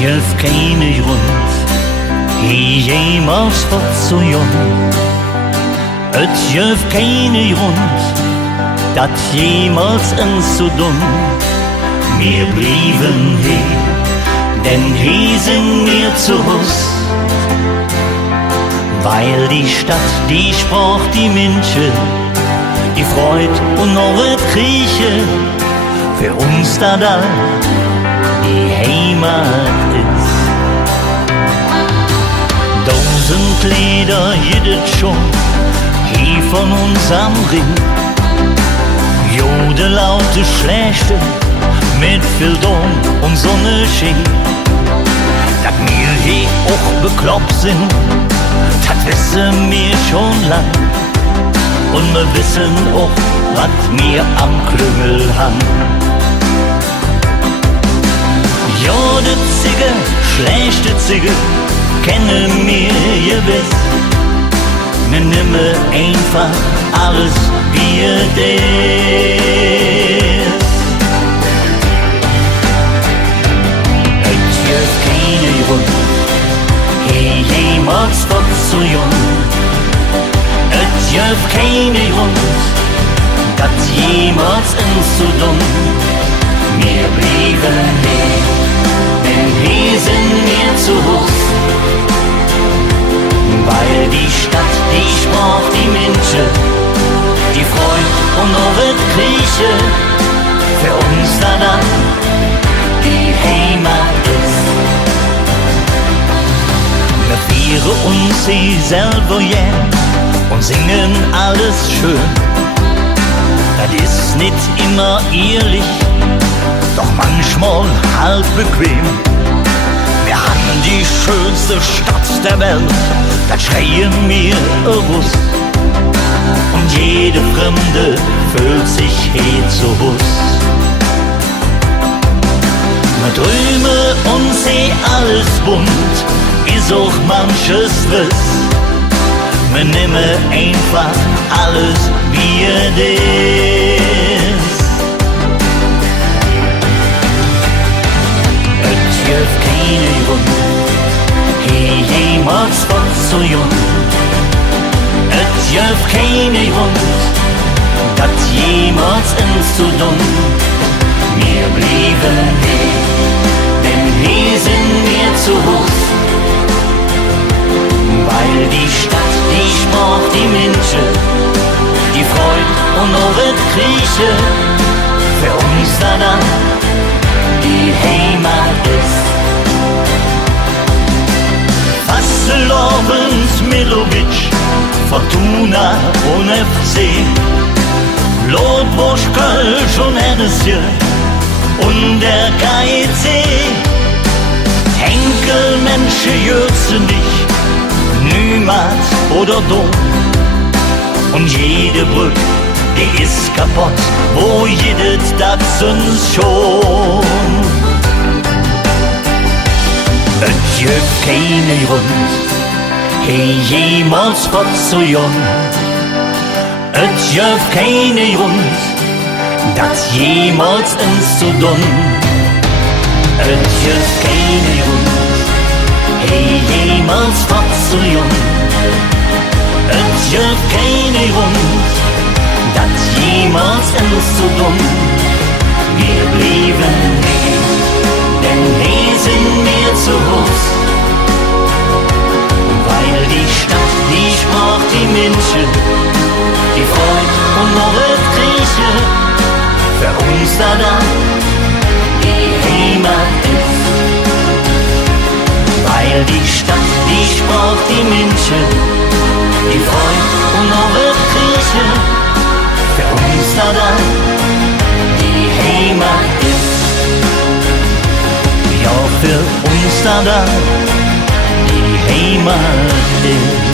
geeft keine Grund, hier jemals fortzujagen. Es geeft keine Grund, dat jemals uns zu tun. Wir blieben hier, denn hier sind wir zu Haus. Weil die Stadt, die Sprache, die Menschen, die Freude und noch das Krieche für uns da die Heimat ist. 1000 Lieder jedes schon hier von uns am Ring. Jode laute Schlechte mit viel Dom und Sonnenschein. Dat wir hier auch bekloppt sind, das wissen wir schon lang. Und wir wissen auch, was wir am Klüngel haben. Ja, die Zigge, schlechte Zigge, kennen wir gewiss. Wir nehmen einfach alles, wie es ist. Es gibt keine Grund, hier jemals fortzujagen. Es gibt keine Grund, das jemals uns zu tun. Wir blieben hier, denn hier sind wir zu Haus. Weil die Stadt, die Sprache, die Menschen, die Freude und auch das Krieche für uns da die Heimat ist. Wir feiern uns sie selber und singen alles schön. Das ist nicht immer ehrlich, doch manchmal halt bequem. Wir haben die schönste Stadt der Welt, das schreien wir bewusst. Und jede Fremde fühlt sich hier zu Hus. Wir träumen und sehen alles bunt, ist auch manches Riss. Wir nehmen einfach alles, wie es ist. Es gibt keine Grund, hier jemals fortzujagen. Es gibt keine Grund, das jemals uns zu tun. Wir blieben hier, denn hier sind wir zu Haus. Weil die Stadt, die Sprache, die Menschen, die Freude und auch das Krieche für uns da die Heimat ist. Vasselovens, Milovic, Fortuna und FC, Lodbusch, Kölsch und Hennessy und der KIC. Henkel, Menschen, Jürzen dich, Nümat oder Dom. Und jede Brücke, die ist kaputt, wo jedes das uns schon. Es gibt keine Grund, hier jemals fortzujagen. Es gibt keine Grund, das jemals uns zu tun. Es gibt keine Grund, hier jemals fortzujagen. Es gibt keine Grund, das jemals uns zu tun. Wir blieben hier, denn hier sind wir zu Haus. Weil die Stadt, die Sprache, die Menschen, die Freude und noch das Krieche für uns da die Heimat ist. Weil die Stadt, die Sprache, die Menschen, die Freude und noch das Krieche für uns da die Heimat ist. Ja, für uns da die Heimat ist.